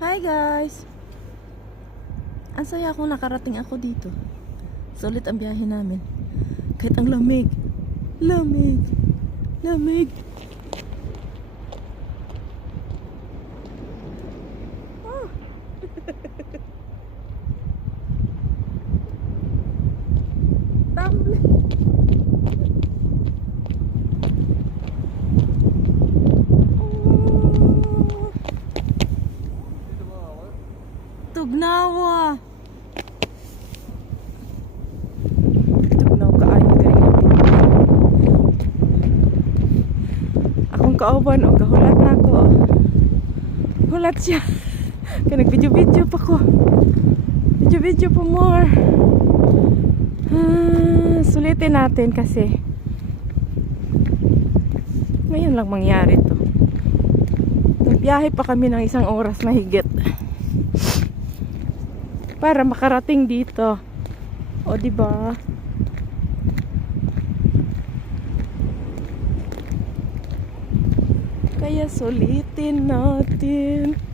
Hi guys! Ang saya kung nakarating ako dito. Sulit ang biyahe namin. Kahit ang lamig. Lamig. Lamig. Ah. Tumbling. Oh. Tugnawa. Tugnaw ka ayo diri labi. Akong kauban o gahulat na ako. Hulat siya. Kaya nag-video-video pa ko. Video-video pa more. Ah, sulitin natin kasi ngayon lang mangyari to. Nagbiyahe pa kami ng isang oras na higit para makarating dito. O di ba? Kaya sulitin natin.